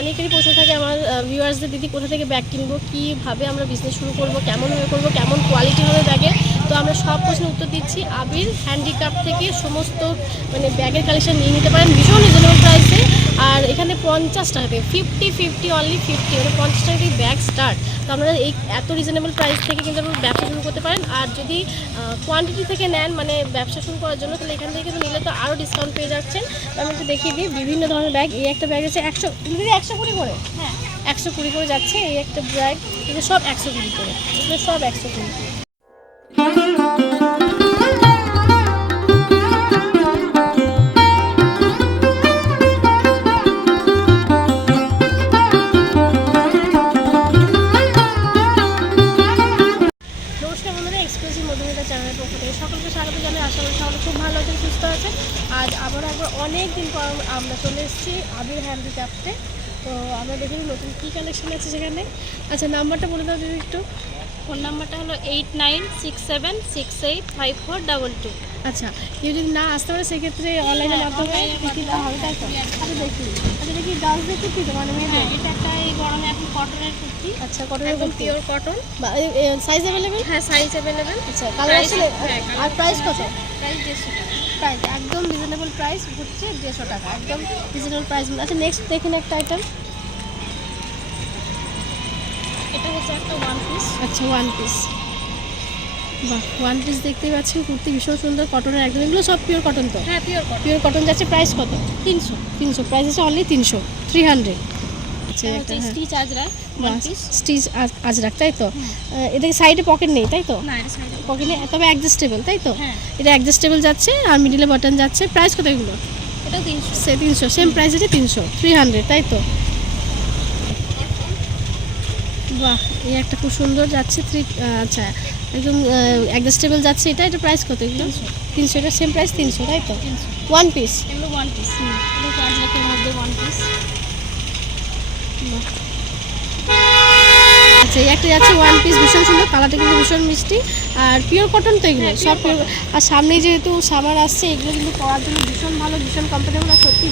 অনেকেরই প্রশ্ন থাকে আমার ভিউয়ার্সদের, দিদি কোথা থেকে ব্যাগ কিনবো, কীভাবে আমরা বিজনেস শুরু করবো, কেমনভাবে করবো, কেমন কোয়ালিটি হবে ব্যাগে। তো আমরা সব প্রশ্নের উত্তর দিচ্ছি। আবির হ্যান্ডিক্রাফট থেকে সমস্ত মানে ব্যাগের কালেকশন নিয়ে নিতে পারেন ভীষণ রিজনেবল প্রাইসে। আর এখানে 50 টাকা থেকে 50 অনলি 50, মানে 50 টাকা থেকে ব্যাগ স্টার্ট। তো আপনারা এই এত রিজনেবল প্রাইস থেকে কিন্তু আপনারা ব্যবসা শুরু করতে পারেন। আর যদি কোয়ান্টিটি থেকে নেন মানে ব্যবসা শুরু করার জন্য, তাহলে এখান থেকে কিন্তু নিলে তো আরও ডিসকাউন্ট পেয়ে যাচ্ছেন। তো আমি একটু দেখিয়ে দিই বিভিন্ন ধরনের ব্যাগ। এই একটা ব্যাগ আছে 120 করে, হ্যাঁ 120 করে যাচ্ছে। এই একটা ব্যাগ, এগুলো সব 120 করে, এগুলো সব 120। চ্যানেলের পক্ষ থেকে সকলকে স্বাগত জানাই। আশা করি সকলে খুব ভালো আছেন, সুস্থ আছেন। আজ আবার একবার অনেক দিন পর আমরা চলে এসেছি আবির হ্যান্ডিক্রাফটে। তো আমরা দেখি নতুন কী কালেকশন আছে সেখানে। আচ্ছা, নাম্বারটা বলে দাও যদি একটু। ফোন নাম্বারটা হলো 8967685422। আচ্ছা, কেউ যদি না আসতে পারে সেক্ষেত্রে অনলাইনের মাধ্যমে দেখি দেওয়া হবে, তাই তো? আচ্ছা দেখি, আচ্ছা দেখি গার্লসদের কুর্তি তো মানে মেয়েদের। এটা একটা এই গরমে এখন কটনের কুর্তি। আচ্ছা, কটনের kurti, pure cotton. Size available? হ্যাঁ, সাইজ অ্যাভেলেবেল। আচ্ছা, কালার আছে। আর প্রাইস কত? প্রাইস 150 টাকা। প্রাইস একদম রিজনেবল প্রাইস হচ্ছে 150 টাকা, একদম রিজনেবল প্রাইস। আচ্ছা, নেক্সট দেখুন একটা আইটেম। এটা হচ্ছে একটা ওয়ান পিস। আচ্ছা, ওয়ান পিস, বাহ ওয়ান পিস দেখতেই পাচ্ছেন, কুর্তি ভীষণ সুন্দর কটনের একদম। এগুলো সব পিওর কটন তো? হ্যাঁ, পিওর কটন যাচ্ছে। প্রাইস কত? 300 প্রাইস আছে অনলি 300। আচ্ছা, একটা স্টিচ আজরা ওয়ান পিস। স্টিচ আজরাক, তাই তো? এটাকে সাইডে পকেট নেই, তাই তো? না, এটা সাইডে পকেট নেই, তবে অ্যাডজাস্টেবল, তাই তো? হ্যাঁ, এটা অ্যাডজাস্টেবল যাচ্ছে আর মিডিলে বাটন যাচ্ছে। প্রাইস কত এগুলো? এটা 300। 300, সেম প্রাইস আছে 300, তাই তো? বাহ, এই একটা খুব সুন্দর যাচ্ছে আচ্ছা একদম অ্যাডজাস্টেবল যাচ্ছে। এটা প্রাইস কত এগুলো? 300, এটা সেম প্রাইস 300, তাই তো? 300 ওয়ান পিস, এগুলো ওয়ান পিস। এটা আজরাকের মধ্যে ওয়ান পিস। আচ্ছা, এই একটা যাচ্ছে ওয়ান পিস, ভীষণ সুন্দর, কালারটা কিন্তু ভীষণ মিষ্টি। আর পিওর কটন তো এগুলো সব পিওর। আর সামনেই যেহেতু সামার আসছে, এগুলো কিন্তু পরার জন্য ভীষণ ভালো, ভীষণ কমফোর্টেবল। আর সত্যি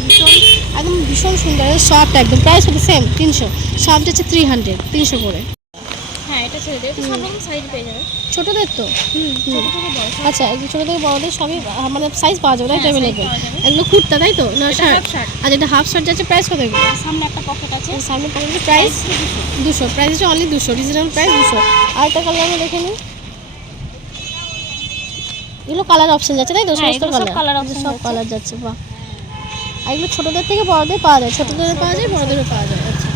একদম ভীষণ সুন্দর, সফট একদম। প্রাইস কত? সেম 300, সব যাচ্ছে 300 করে। হ্যাঁ, এটা ছেলেদের সব রকম সাইজ পেয়ে যাবে। ছোটোদের তো? ছোট থেকে বড়। আচ্ছা, ছোটো থেকে বড়দের সবই মানে সাইজ পাওয়া যাবে, তাই তো? অ্যাভেলেবেল। পাওয়া যাবে। এগুলো কুর্তা, তাই তো? না শার্ট? শার্ট। আর এটা হাফ শার্ট যাচ্ছে। প্রাইস কত এগুলো? সামনে একটা পকেট আছে। সামনে পকেটে প্রাইস 200, প্রাইস হচ্ছে অনলি 200, রিজনেবল প্রাইস 200। আর একটা কালার আমরা দেখে নিই। এগুলো কালার অপশন যাচ্ছে, তাই তো? সমস্ত কালার সব কালার যাচ্ছে। বাহ, আর এগুলো ছোটোদের থেকে বড়দের পাওয়া যায়, ছোটোদেরও পাওয়া যায়, বড়দেরও পাওয়া যায়। আচ্ছা,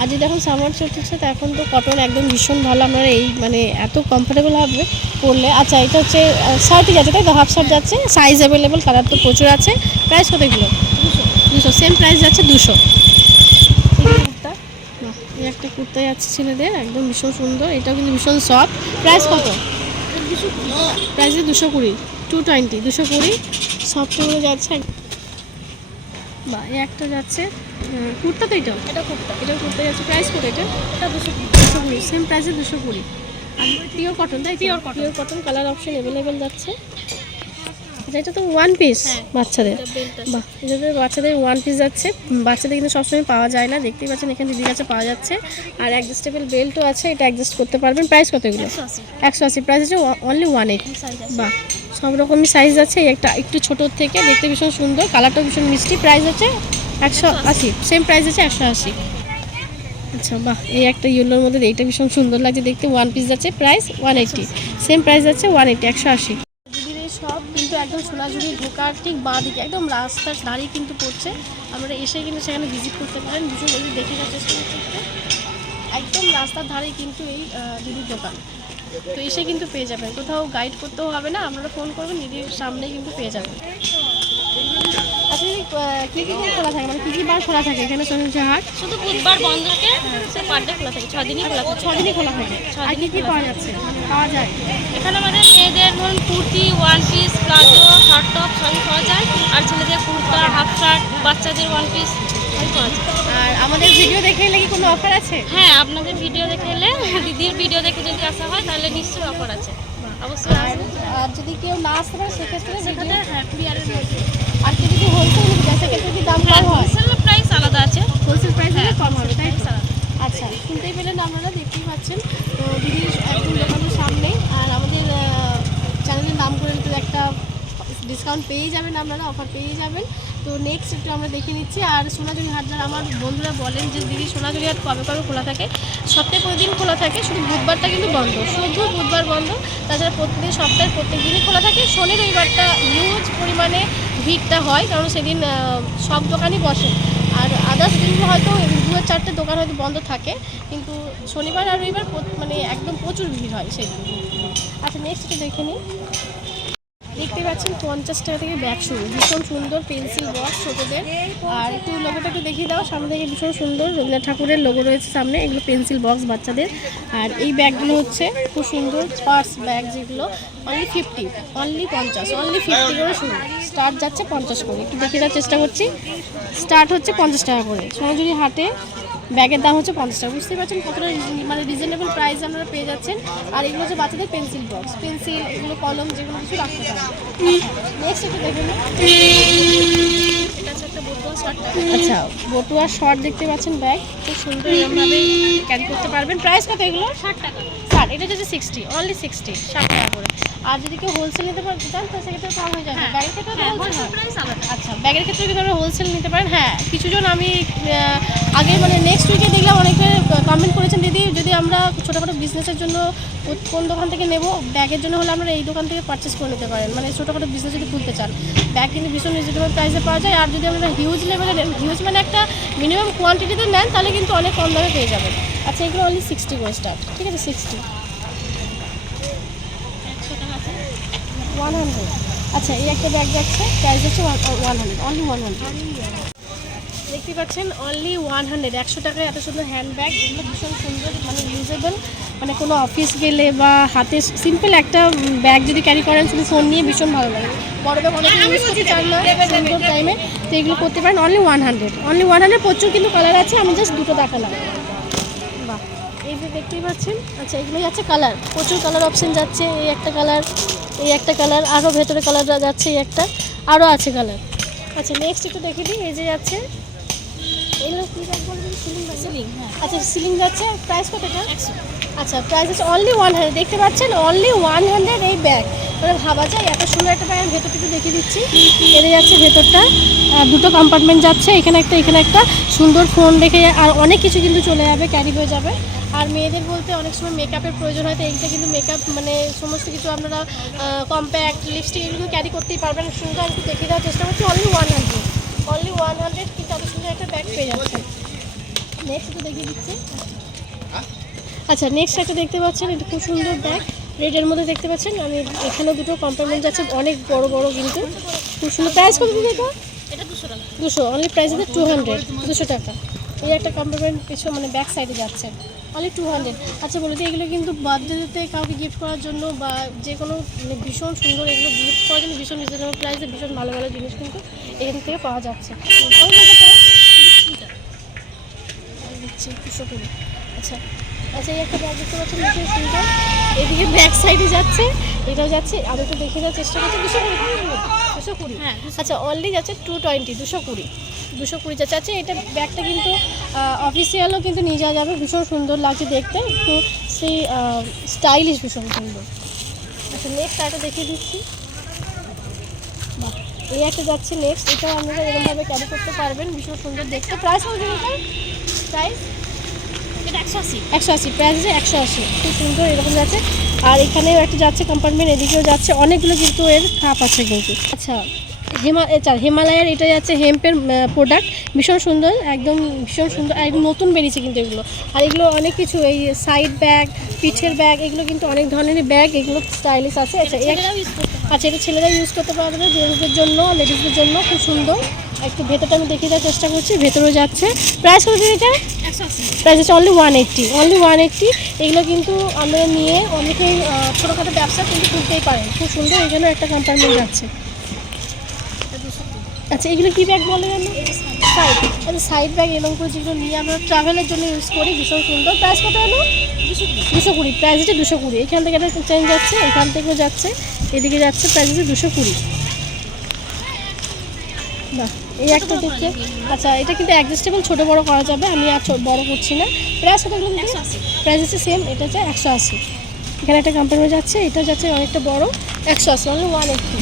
আর যদি এখন সামার চলছে তো এখন তো কটন একদম ভীষণ ভালো, আপনারা এই মানে এত কমফোর্টেবল হবে পরলে। আচ্ছা, এটা হচ্ছে শার্টই যাচ্ছে, তাই তো? হাফ শার্ট যাচ্ছে, সাইজ অ্যাভেলেবেল, কালার তো প্রচুর আছে। প্রাইস কত এগুলো? 200, সেম প্রাইস যাচ্ছে 200। বাহ, এই একটা কুর্তা যাচ্ছে ছেলেদের, একদম ভীষণ সুন্দর, এটাও কিন্তু ভীষণ সফট। প্রাইস কত? প্রাইস 220, 220 সফটগুলো যাচ্ছে। বা এই একটা যাচ্ছে কুর্তা, তো এটা কুর্তা যাচ্ছে। প্রাইস কত এটা? এটা 220, সেম প্রাইসে 220। আর পিওর কটন, তাই? Pure cotton, colour option available যাচ্ছে। আচ্ছা, এটা তো ওয়ান পিস বাচ্চাদের। বাহ, এটাতে বাচ্চাদের ওয়ান পিস যাচ্ছে। বাচ্চাদের কিন্তু সবসময় পাওয়া যায় না, দেখতেই পাচ্ছেন এখানে দিদির কাছে পাওয়া যাচ্ছে। আর অ্যাডজাস্টেবল বেল্টও আছে, এটা অ্যাডজাস্ট করতে পারবেন। প্রাইস কত এগুলো? 180, প্রাইস আছে অনলি 180। বাহ, সব রকমই সাইজ আছে। একটা একটু ছোটোর থেকে দেখতে ভীষণ সুন্দর, কালারটাও ভীষণ মিষ্টি। প্রাইস আছে 180, সেম প্রাইস আছে 180। আচ্ছা, বাহ, এই একটা ইয়েলোর মধ্যে এইটা ভীষণ সুন্দর লাগছে দেখতে, ওয়ান পিস যাচ্ছে। প্রাইস 180, সেম প্রাইস আছে 180, 180। দিদির এই সব কিন্তু একদম সোনাঝুরি ঢোকার ঠিক বাঁ দিকে, একদম রাস্তার ধারেই কিন্তু পড়ছে। আমরা এসে কিন্তু সেখানে ভিজিট করতে পারেন, ভীষণ দেখে যাওয়ার চেষ্টা করতে। একদম রাস্তার ধারেই কিন্তু এই দিদির দোকান। তো এসে কিন্তু পেয়ে যাবেন, কোথাও গাইড করতেও হবে না, আপনারা ফোন করবেন, দিদির সামনেই কিন্তু পেয়ে যাবেন। আচ্ছা, কী কী খোলা থাকে, মানে কী কী বার খোলা থাকে এখানে সন্ধ্যে হাট? শুধু বুধবার বন্ধ থাকে, পার ডে খোলা থাকে, 6 দিনই খোলা থাকে। 6 দিনই খোলা থাকে। আর কী কী পাওয়া যাচ্ছে, পাওয়া যায়? এখানে আমাদের মেয়েদের ধরুন kurti, one piece, palazzo, short top সবই পাওয়া যায়। আর ছেলেদের কুর্তা, হাফ শার্ট, বাচ্চাদের ওয়ান পিস সবই পাওয়া যায়। আর আমাদের ভিডিও দেখে এলে কি কোনো অফার আছে? হ্যাঁ, আপনাদের ভিডিও দেখে এলে, দিদির ভিডিও দেখে যদি আসা হয় তাহলে নিশ্চয়ই অফার আছে, অবশ্যই আসবে। আর যদি কেউ না আসতে পারে সেক্ষেত্রে হ্যাঁ, কুরিয়ারের মধ্যে। আর কেউ যদি হোলসেল নিতে চায় সেক্ষেত্রে কি দাম কম হয়? হোলসেল প্রাইস আলাদা আছে। হোলসেল প্রাইস আপনারা দেখতেই পাচ্ছেন। তো দিদি একদম দোকানের সামনে, আর আমাদের চ্যানেলের নাম করে তো একটা ডিসকাউন্ট পেয়ে যাবেন, আপনারা অফার পেয়ে যাবেন। তো নেক্সট একটু আমরা দেখে নিচ্ছি। আর সোনাঝুরি হাট যারা আমার বন্ধুরা বলেন যে দিদি সোনাঝুরি হাট কবে কবে খোলা থাকে, সপ্তাহে প্রতিদিন খোলা থাকে, শুধু বুধবারটা কিন্তু বন্ধ, শুধু বুধবার বন্ধ। তাছাড়া প্রত্যেকদিন সপ্তাহের প্রত্যেক দিনই খোলা থাকে। শনি রবিবারটা হিউজ পরিমাণে ভিড়টা হয়, কারণ সেদিন সব দোকানই বসে। আর আদার্স দিনগুলো হয়তো 2-4টে দোকান হয়তো বন্ধ থাকে, কিন্তু শনিবার আর রবিবার মানে একদম প্রচুর ভিড় হয় সেদিন। আচ্ছা নেক্সট একটু দেখে নিই। দেখতে পাচ্ছেন 50 টাকা থেকে ব্যাগ শুরু, ভীষণ সুন্দর পেন্সিল বক্স ছোটোদের। আর একটু লোগোটা একটু দেখিয়ে দাও, সামনে থেকে ভীষণ সুন্দর রবীন্দ্রনাথ ঠাকুরের লোগো রয়েছে সামনে, এগুলো পেন্সিল বক্স বাচ্চাদের। আর এই ব্যাগগুলো হচ্ছে খুব সুন্দর পার্স ব্যাগ, যেগুলো অনলি 50, অনলি 50, অনলি 50 করে শুরু, স্টার্ট যাচ্ছে 50 করে। একটু দেখিয়ে দেওয়ার চেষ্টা করছি, স্টার্ট হচ্ছে 50 টাকা করে। সোনাঝুরি হাটে ব্যাগের দাম হচ্ছে 50 টাকা। বুঝতেই পারছেন কতটা মানে রিজনেবল প্রাইস আপনারা পেয়ে যাচ্ছেন। আর এগুলো হচ্ছে বাচ্চাদের পেন্সিল বক্স, পেন্সিল, এগুলো কলম, যেগুলো কিছু রাখতে পারেন। নেক্সট একটু দেখে নিন, এটা হচ্ছে একটা বটুয়া শর্ট। আচ্ছা বটুয়া শর্ট দেখতে পাচ্ছেন ব্যাগ, খুব সুন্দর, এরকমভাবে ক্যারি করতে পারবেন। প্রাইস কত এগুলো? 60 টাকা। 60, এটা হচ্ছে 60, অনলি 60, 60 টাকা করে। আর যদি কেউ হোলসেল নিতে চান তো সেক্ষেত্রে কম হয়ে যাবে। ব্যাগের ক্ষেত্রে হোলসেল প্রাইস আলাদা। আচ্ছা ব্যাগের ক্ষেত্রে কিন্তু আপনারা হোলসেল নিতে পারেন। হ্যাঁ কিছুজন আমি আগে মানে নেক্সট উইকে দেখলাম অনেকে কমেন্ট করেছেন দিদি যদি আমরা ছোটোখাটো বিজনেসের জন্য কোন দোকান থেকে নেব, ব্যাগের জন্য হলে আপনারা এই দোকান থেকে পারচেস করে নিতে পারেন। মানে ছোটোখাটো বিজনেস যদি খুলতে চান, ব্যাগ কিন্তু ভীষণ রিজনেবল প্রাইসে পাওয়া যায়। আর যদি আপনারা হিউজ লেভেলে নেন, হিউজ মানে একটা মিনিমাম কোয়ান্টিটিতে নেন, তাহলে কিন্তু অনেক কম দামে পেয়ে যাবেন। আচ্ছা এগুলো অনলি 60 করে স্টার্ট, ঠিক আছে 60, 100। আচ্ছা এই একটা ব্যাগ যাচ্ছে, প্রাইস হচ্ছে 100, অনলি 100। দেখতে পাচ্ছেন অনলি 100, 100 টাকায় এত সুন্দর হ্যান্ড ব্যাগ। এগুলো ভীষণ সুন্দর, মানে ইউজেবল, মানে কোনো অফিস গেলে বা হাতে সিম্পল একটা ব্যাগ যদি ক্যারি করেন শুধু ফোন নিয়ে, ভীষণ ভালো লাগে। বড় ব্যাগ অনেকে ইউজ করতে চান না সুন্দর টাইমে, তো এগুলো করতে পারেন। Only 100, only 100। প্রচুর কিন্তু কালার আছে, আমি জাস্ট দুটো দেখালাম। বাহ এই যে দেখতেই পাচ্ছেন। আচ্ছা এগুলো যাচ্ছে কালার, প্রচুর কালার অপশন যাচ্ছে। এই একটা কালার, এই একটা কালার, আরও ভেতরে কালার যাচ্ছে, এই একটা, আরও আছে কালার। আচ্ছা নেক্সট একটু দেখে দিই, এই যে যাচ্ছে এগুলো কী ব্যাগ বলবেন? সিলিং। হ্যাঁ আচ্ছা সিলিং যাচ্ছে, প্রাইস কত এটা? 100। আচ্ছা প্রাইস হচ্ছে অনলি 100। দেখতে পাচ্ছেন অনলি 100 এই ব্যাগ। মানে ভাবা যায় এত সুন্দর একটা ব্যাগ। আমি ভেতরটা একটু দেখিয়ে দিচ্ছি, এতে যাচ্ছে ভেতরটা, দুটো কম্পার্টমেন্ট যাচ্ছে, এখানে একটা এখানে একটা, সুন্দর ফোন রেখে আর অনেক কিছু কিন্তু চলে যাবে, ক্যারি হয়ে যাবে। আর মেয়েদের বলতে অনেক সময় মেকআপের প্রয়োজন হয়, তো এইটা কিন্তু মেকআপ মানে সমস্ত কিছু আপনারা কম্প্যাক্ট, লিপস্টিক এগুলো ক্যারি করতেই পারবেন। সুন্দর একটু দেখিয়ে দেওয়ার চেষ্টা করছি, অনলি 100, অনলি 100 কিন্তু এত সুন্দর একটা ব্যাগ পেয়ে যাচ্ছে। নেক্সট একটু দেখিয়ে দিচ্ছি। আচ্ছা নেক্সট একটা দেখতে পাচ্ছেন, এটা খুব সুন্দর ব্যাগ, রেডের মধ্যে দেখতে পাচ্ছেন। আমি এখানেও দুটো কম্পার্টমেন্ট যাচ্ছে, অনেক বড় বড় কিন্তু খুব সুন্দর। প্রাইস কত দিদি এটা? এটা 200 টাকা। 200, অনলি প্রাইস আছে 200, 200 টাকা। এই একটা কম্পার্টমেন্ট কিছু মানে ব্যাক সাইডে যাচ্ছে, অনলি 200। আচ্ছা বলে দিই এগুলো কিন্তু বার্থডেতে কাউকে গিফট করার জন্য বা যে কোনো মানে ভীষণ সুন্দর, এগুলো গিফট করার জন্য ভীষণ রিজনেবল প্রাইসে ভীষণ ভালো ভালো জিনিস কিন্তু এখান থেকে পাওয়া যাচ্ছে। দিচ্ছি 200 করে। আচ্ছা আচ্ছা এই একটা ব্যাগ দেখতে পাচ্ছেন ভীষণ সুন্দর, এদিকে ব্যাক সাইডে যাচ্ছে, এটাও যাচ্ছে। আমি একটু দেখে দেওয়ার চেষ্টা করছি। 220, হ্যাঁ আচ্ছা অনলি যাচ্ছে 220, 220 যাচ্ছে। আচ্ছা এটা ব্যাগটা কিন্তু অফিসিয়ালও কিন্তু নিয়ে যাওয়া যাবে, ভীষণ সুন্দর লাগছে দেখতে, একটু সেই স্টাইলিশ, ভীষণ সুন্দর। আচ্ছা নেক্সট আরেকটা দেখিয়ে দিচ্ছি। বাহ এই একটা যাচ্ছে নেক্সট, এটাও আপনারা এরকমভাবে ক্যারি করতে পারবেন, ভীষণ সুন্দর দেখতে। প্রাইস কত দিন এটা? প্রাইস এটা 180, 180, প্রাইস আছে 180, খুব সুন্দর এরকম যাচ্ছে। আর এখানেও একটা যাচ্ছে কম্পার্টমেন্ট, এদিকেও যাচ্ছে, অনেকগুলো কিন্তু এর খাপ আছে কিন্তু। আচ্ছা হিমালয়ের এটা যাচ্ছে হেম্পের প্রোডাক্ট, ভীষণ সুন্দর, একদম ভীষণ সুন্দর, আর একদম নতুন বেরিয়েছে কিন্তু এগুলো। আর এগুলো অনেক কিছু, এই সাইড ব্যাগ, পিঠের ব্যাগ, এগুলো কিন্তু অনেক ধরনের ব্যাগ, এগুলো স্টাইলিশ আছে। আচ্ছা আচ্ছা এটা ছেলেরা ইউজ করতে পারবে, জেন্টসদের জন্য, লেডিসদের জন্য, খুব সুন্দর। একটু ভেতরটা আমি দেখিয়ে দেওয়ার চেষ্টা করছি, ভেতরেও যাচ্ছে। প্রাইস কত দিন এটা? 180, প্রাইস হচ্ছে অনলি 180, অনলি 180। এগুলো কিন্তু আমরা নিয়ে অনেকেই ছোটোখাটো ব্যবসা কিন্তু খুলতেই পারেন, খুব সুন্দর। এই জন্য একটা কম্পার্টমেন্ট যাচ্ছে। আচ্ছা এগুলো কী ব্যাগ বলে জানো? সাইড, আচ্ছা সাইড ব্যাগ এরকম করে যেগুলো নিয়ে আমরা ট্রাভেলের জন্য ইউজ করি, ভীষণ সুন্দর। প্রাইস কত হলো? 220, প্রাইস হচ্ছে 220। এখান থেকে একটা চেঞ্জ যাচ্ছে, এখান থেকেও যাচ্ছে, এদিকে যাচ্ছে, প্রাইস হচ্ছে 220। বাহ এই একটা দেখতে, আচ্ছা এটা কিন্তু অ্যাডজাস্টেবল ছোট বড় করা যাবে, আমি আর বড় করছি না। প্রাইস কত বলুন? 180। প্রাইস হচ্ছে সেম, এটা হচ্ছে 180। এখানে একটা কোম্পানি যাচ্ছে, এটা যাচ্ছে অনেকটা বড়, 180 মানে 180।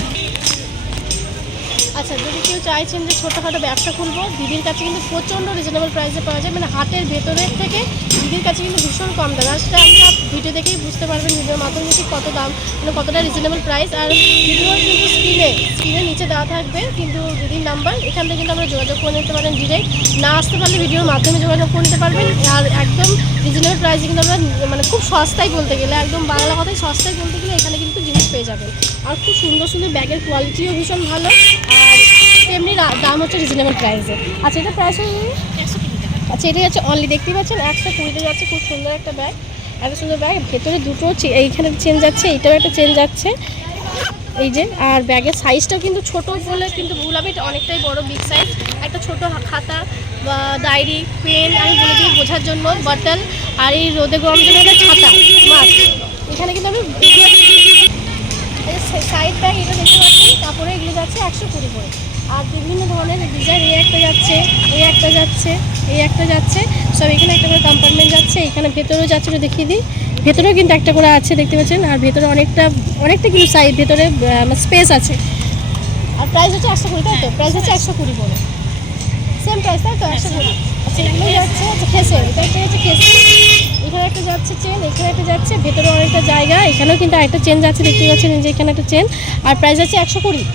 আচ্ছা যদি কেউ চাইছেন যে ছোটোখাটো ব্যবসা খুলবো, দিদির কাছে কিন্তু প্রচণ্ড রিজনেবল প্রাইসে পাওয়া যায়, মানে হাটের ভেতরের থেকে দিদির কাছে কিন্তু ভীষণ কম দাম। আর সেটা আপনার ভিডিও দেখেই বুঝতে পারবেন, ভিডিওর মাধ্যমে ঠিক কত দাম, মানে কতটা রিজনেবল প্রাইস। আর ভিডিওর কিন্তু স্ক্রিনে নিচে দেওয়া থাকবে কিন্তু দিদির নাম্বার, এখান থেকে কিন্তু আমরা যোগাযোগ করে নিতে পারেন ডিরেক্ট, না আসতে পারলে ভিডিওর মাধ্যমে যোগাযোগ করে নিতে পারবেন। আর একদম রিজনেবল প্রাইসে কিন্তু আমরা মানে খুব সস্তায় বলতে গেলে, একদম বাংলা কথায় সস্তায় বলতে গেলে এখানে কিন্তু জিনিস পেয়ে যাবেন। আর খুব সুন্দর সুন্দর ব্যাগের কোয়ালিটিও ভীষণ ভালো, আর তেমনি দাম হচ্ছে রিজনেবল প্রাইসে। আচ্ছা এটা প্রাইস হচ্ছে 120 টাকা। আচ্ছা এটা যাচ্ছে অনলি, দেখতেই পাচ্ছেন 120-তে যাচ্ছে, খুব সুন্দর একটা ব্যাগ, এত সুন্দর ব্যাগ। ভেতরে দুটো এইখানে চেন যাচ্ছে, এইটাও একটা চেন যাচ্ছে, এই যে। আর ব্যাগের সাইজটাও কিন্তু ছোট বলে কিন্তু ভুল হবে, এটা অনেকটাই বড়, বিগ সাইজ। একটা ছোট খাতা বা ডায়েরি, পেন, আমি বলে দিই বোঝার জন্য, বটল, আর এই রোদে গরম জন্য একটা ছাতা মাস্ক। এখানে কিন্তু আমি সাইড ব্যাগ এটা দেখতে পাচ্ছি, কাপড়ে এগুলো যাচ্ছে 120 করে। আর বিভিন্ন ধরনের ডিজাইন, এই একটা যাচ্ছে, এই একটা যাচ্ছে, এই একটা যাচ্ছে, সব এখানে একটা করে কম্পার্টমেন্ট যাচ্ছে। এখানে ভেতরেও যাচ্ছে, ওটা দেখিয়ে দিই, ভেতরেও কিন্তু একটা করে আছে, দেখতে পাচ্ছেন। আর ভেতরে অনেকটা কিন্তু সাইড ভেতরে স্পেস আছে। আর প্রাইস হচ্ছে 120, তাই তো? প্রাইস হচ্ছে 120 করে, সেম প্রাইস, তাই তো? 120। আচ্ছা এগুলো যাচ্ছে, আচ্ছা খেসের, এটা একটা হচ্ছে খেসের, এখানে একটা যাচ্ছে চেন, এখানে একটা যাচ্ছে, ভেতরে অনেকটা জায়গা, এখানেও কিন্তু একটা চেন যাচ্ছে, দেখতে পাচ্ছেন যে এখানে একটা চেন। আর প্রাইস আছে 120,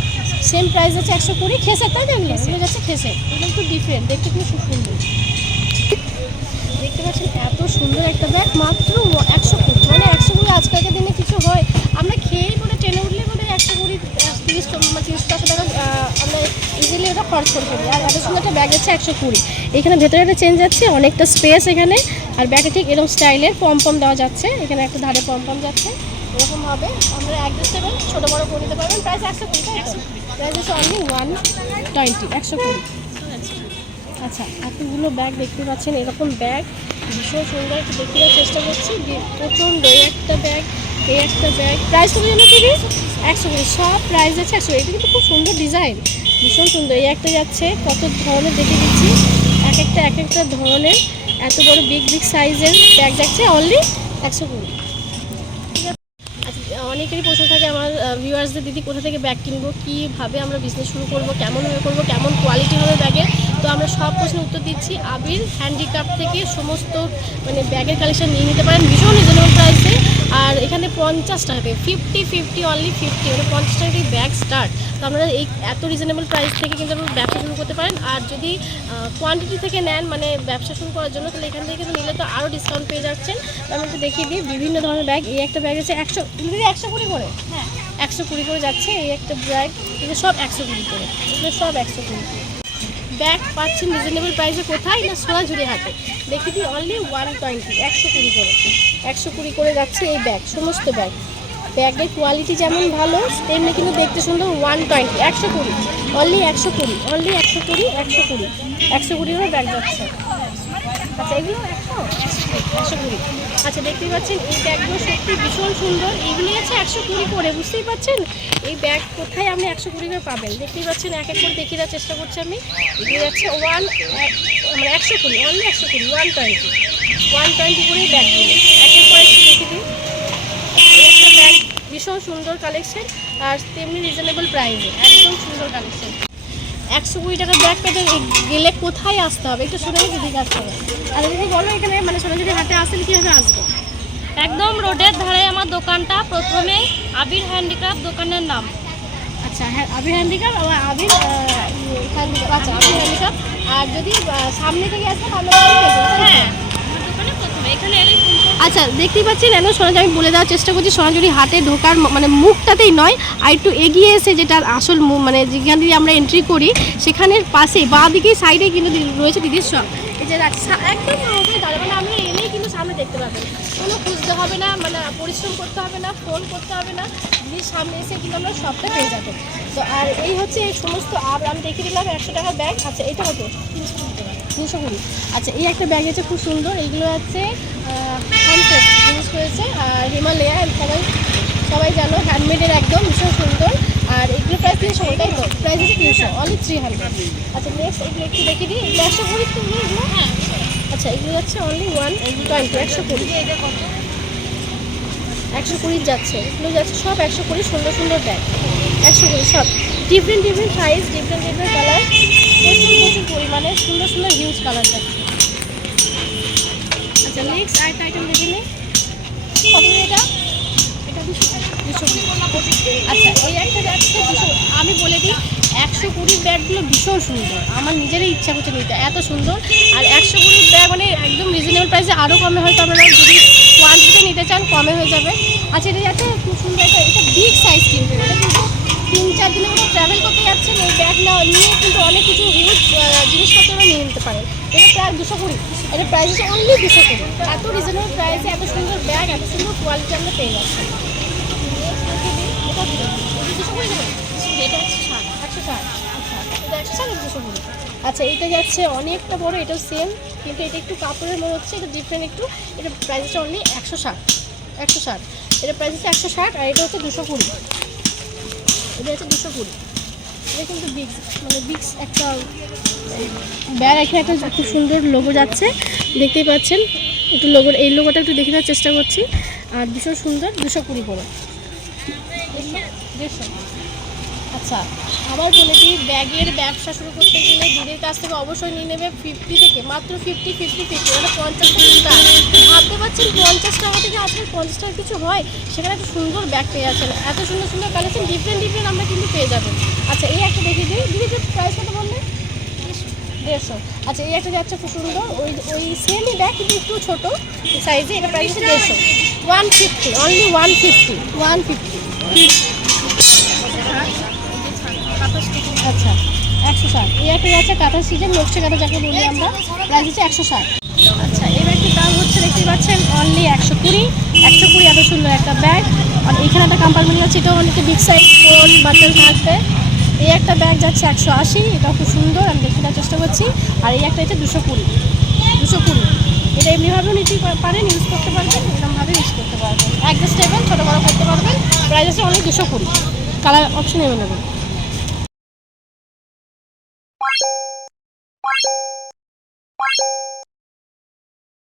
সেম প্রাইস আছে 120 খেসের, তাই তো? এগুলো যাচ্ছে খেসের, এগুলো একটু ডিফারেন্ট, দেখতে কিন্তু খুব সুন্দর। দেখতে পাচ্ছেন এত সুন্দর একটা ব্যাগ, মাত্র 120, মানে 120 আজকালকার দিনে কিছু হয়, আমরা খেয়েই বলে ট্রেনে উঠলে বলে 120 30-40 টাকা আমরা ইজিলি ওটা খরচ করে ফেলি। আর এত সুন্দর একটা ব্যাগ আছে 120। এখানে ভেতরে একটা চেঞ্জ যাচ্ছে, অনেকটা স্পেস এখানে। আর ব্যাগে ঠিক এরকম স্টাইলের পম দেওয়া যাচ্ছে, এখানে একটা ধারে পম যাচ্ছে, এরকমভাবে আমরা অ্যাডজাস্টেবল ছোটো বড়ো করে নিতে পারবেন। প্রাইস 120, প্রাইস হচ্ছে অনলি 120, 120। আচ্ছা এতগুলো ব্যাগ দেখতে পাচ্ছেন, এরকম ব্যাগ ভীষণ সুন্দর, একটু দেখতে দেওয়ার চেষ্টা করছি, প্রচণ্ড। এই একটা ব্যাগ, এই একটা ব্যাগ, প্রাইস কত জন্য থেকে 120, সব প্রাইস আছে 120। এটা কিন্তু খুব সুন্দর ডিজাইন, ভীষণ সুন্দর। এই একটা যাচ্ছে, কত ধরনের দেখে দিচ্ছি, এক একটা ধরনের, এত বড় বিগ সাইজের ব্যাগ যাচ্ছে অনলি 120। অনেকেরই প্রশ্ন থাকে আমার ভিউয়ার্সদের, দিদি কোথা থেকে ব্যাগ কিনবো, কীভাবে আমরা বিজনেস শুরু করবো, কেমনভাবে করবো, কেমন কোয়ালিটি হবে ব্যাগের। তো আমরা সব প্রশ্নের উত্তর দিচ্ছি। আবির হ্যান্ডিক্রাফট থেকে সমস্ত মানে ব্যাগের কালেকশন নিয়ে নিতে পারেন ভীষণ রিজনেবল প্রাইসে। আর এখানে 50 টাকা থেকে 50 অনলি 50, মানে 50 টাকা থেকে ব্যাগ স্টার্ট। তো আপনারা এই এত রিজনেবল প্রাইস থেকে কিন্তু আপনারা ব্যবসা শুরু করতে পারেন। আর যদি কোয়ান্টিটি থেকে নেন, মানে ব্যবসা শুরু করার জন্য, তাহলে এখান থেকে কিন্তু নিলে তো আরও ডিসকাউন্ট পেয়ে যাচ্ছেন। তো আমি একটু দেখিয়ে দিই বিভিন্ন ধরনের ব্যাগ। এই একটা ব্যাগ আছে 120 করে, হ্যাঁ 120 করে যাচ্ছে। এই একটা ব্যাগ, এগুলো সব 120 করে, এগুলো সব 120। ব্যাগ পাচ্ছেন রিজনেবল প্রাইসে কোথায় না, সোনাঝুরি হাটে। দেখি দিই অনলি 120, 120 করে, 120 করে যাচ্ছে এই ব্যাগ, সমস্ত ব্যাগ। ব্যাগের কোয়ালিটি যেমন ভালো তেমনি কিন্তু দেখতে সুন্দর। 120, 120, অনলি 120, অনলি 120, 120 করে ব্যাগ যাচ্ছে। আচ্ছা এগুলো 120। আচ্ছা দেখতেই পাচ্ছেন এই ব্যাগগুলো সত্যি ভীষণ সুন্দর, এইগুলো আছে 120 করে, বুঝতেই পারছেন এই ব্যাগ কোথায় আপনি 120 করে পাবেন। দেখতেই পাচ্ছেন এক এক করে দেখিয়ে দেওয়ার চেষ্টা করছি আমি। এগুলো যাচ্ছে 120, অনলি 120, 120 করে এই ব্যাগগুলো একের পর একটু দেখে দিই। একটা ব্যাগ ভীষণ সুন্দর কালেকশন, আর তেমনি রিজনেবল প্রাইসে, একদম সুন্দর কালেকশন। 120 টাকার ব্যাগ পেতে গেলে কোথায় আসতে হবে একটু শুনে দিকে আসতে হবে। আর যদি বলো এখানে মানে সোনাঝুরি হাটে আসলে কীভাবে আসবো? একদম রোডের ধারে আমার দোকানটা, প্রথমে আবির হ্যান্ডিক্রাফট দোকানের নাম। আচ্ছা হ্যাঁ, আবির হ্যান্ডিক্রাফট, আবির আচ্ছা আবির হ্যান্ডিক্রাফট। আর যদি সামনে থেকে আসতে তাহলে হ্যাঁ আমার দোকানে প্রথমে, এখানে এলেই ফোন করুন। আচ্ছা দেখতেই পাচ্ছেন এখন সোনাঝুরি, আমি বলে দেওয়ার চেষ্টা করছি, সোনাঝুরি হাটে ঢোকার মানে মুখটাতেই নয়, আর একটু এগিয়ে এসে যেটা আসল মানে যেখান দিয়ে আমরা এন্ট্রি করি সেখানের পাশে বাঁ দিকে সাইডে কিন্তু রয়েছে দিদির শপ। এই যে একদম দাঁড়াবে, মানে আপনি এলেই কিন্তু সামনে দেখতে পাবেন, কোনো খুঁজতে হবে না, মানে পরিশ্রম করতে হবে না, ফোন করতে হবে না, দিদির সামনে এসে কিন্তু আমরা সবটা পেয়ে যাবো। তো আর এই হচ্ছে এই সমস্ত আমি দেখিয়ে দিলাম 100 টাকার ব্যাগ। আচ্ছা এটা কত? 320। আচ্ছা এই একটা ব্যাগ আছে খুব সুন্দর, এইগুলো হচ্ছে হ্যান্ডমেড জিনিস রয়েছে, আর হিমালয়া সবাই জানো হ্যান্ডমেডের, একদম ভীষণ সুন্দর। আর এগুলো প্রাইস 300, তাই তো? প্রাইস হচ্ছে 300, অনলি 300। আচ্ছা নেক্সট এগুলো একটু দেখিয়ে দিই। এগুলো 120 তো এগুলো? আচ্ছা এগুলো যাচ্ছে অনলি 120, 120। 120 যাচ্ছে, এগুলো যাচ্ছে সব 120। সুন্দর সুন্দর ব্যাগ 120 সব, different different size, different different colour, প্রচুর প্রচুর পরিমাণে সুন্দর সুন্দর হিউজ কালার যাচ্ছে। আচ্ছা নেক্সট আরেকটা আইটেম দেখে নিই। কত এটা? এটা 200। আচ্ছা এই একটা যাচ্ছে 200। আমি বলে দিই 120 ব্যাগগুলো ভীষণ সুন্দর, আমার নিজেরই ইচ্ছা করছে নিতে, এত সুন্দর। আর 120 ব্যাগ মানে একদম রিজনেবল প্রাইসে, আরও কমে হয়তো আপনারা যদি কোয়ান্টিটিতে নিতে চান কমে হয়ে যাবে। আচ্ছা এটা যাচ্ছে খুব সুন্দর, এটা বিগ সাইজ, কিন্তু এটা কিন্তু 3-4 দিনের মতো ট্রাভেল করতে যাচ্ছেন এই ব্যাগ নিয়ে কিন্তু অনেক কিছু হিউজ জিনিসপত্র নিয়ে নিতে পারেন। এটা প্রায় 220, এটা প্রাইস হচ্ছে অনলি 220। এত রিজনেবল প্রাইসে এত সুন্দর ব্যাগ, এত সুন্দর কোয়ালিটি আমরা পেয়ে যাচ্ছি। এটা হচ্ছে 160। আচ্ছা এটা 160, 220। আচ্ছা এইটা যাচ্ছে অনেকটা বড়, এটাও সেম, কিন্তু এটা একটু কাপড়ের মনে হচ্ছে, এটা ডিফারেন্ট একটু। এটা প্রাইস হচ্ছে অনলি 160, 160। এটা প্রাইস হচ্ছে 160, আর এটা হচ্ছে 220। এটা হচ্ছে 220। এটা কিন্তু বিগ, মানে বিগ একটা ব্যাগ। এখানে একটা খুব সুন্দর লোগো যাচ্ছে, দেখতেই পাচ্ছেন। একটু লোগোর এই লোগোটা একটু দেখে দেওয়ার চেষ্টা করছি। আর ভীষণ সুন্দর, 220 করে, 150। আচ্ছা আবার বলে দিই, ব্যাগের ব্যবসা শুরু করতে গেলে দিদির কাছ থেকে অবশ্যই নিয়ে নেবে 50 থেকে, মাত্র 50, মানে 50 টাকা স্টার্ট। ভাবতে পারছেন 50 টাকা থেকে আজকাল 50 টাকা কিছু হয়, সেখানে একটা সুন্দর ব্যাগ পেয়ে যাচ্ছেন। এত সুন্দর সুন্দর কালেকশন, ডিফারেন্ট ডিফারেন্ট আমরা কিন্তু পেয়ে যাবেন। আচ্ছা এই একটা দেখিয়ে দিই, দিদির প্রাইস কত বললেন? 150। আচ্ছা এই একটা যাচ্ছে খুব সুন্দর, ওই সেমই ব্যাগ কিন্তু একটু ছোটো সাইজে, এটা প্রাইস হচ্ছে 150, 150, অনলি 150, 150। আচ্ছা 160। এই একটা যাচ্ছে কাঁথা সিজন, নকশে কাঁথা যাকে বলি আমরা, প্রাইস হচ্ছে 160। আচ্ছা এই ব্যাগটির দাম হচ্ছে দেখতেই পাচ্ছেন অনলি 120, 120। এত সুন্দর একটা ব্যাগ। আর এখানে একটা কম্পার্টমেন্ট আছে, এটাও অনেকটা বিগ সাইজ, ফোন বাচ্চার থাকবে। এই একটা ব্যাগ যাচ্ছে 180, এটাও খুব সুন্দর, আমি দেখে দেওয়ার চেষ্টা করছি। আর এই একটা হচ্ছে 220, 220। এটা এমনিভাবেও নিতে পারেন, ইউজ করতে পারবেন, এরকমভাবে ইউজ করতে পারবেন, অ্যাডজাস্টেবল, ছোটো বড়ো করতে পারবেন। প্রাইস আছে অনলি 220, কালার অপশন অ্যাভেলেবেল।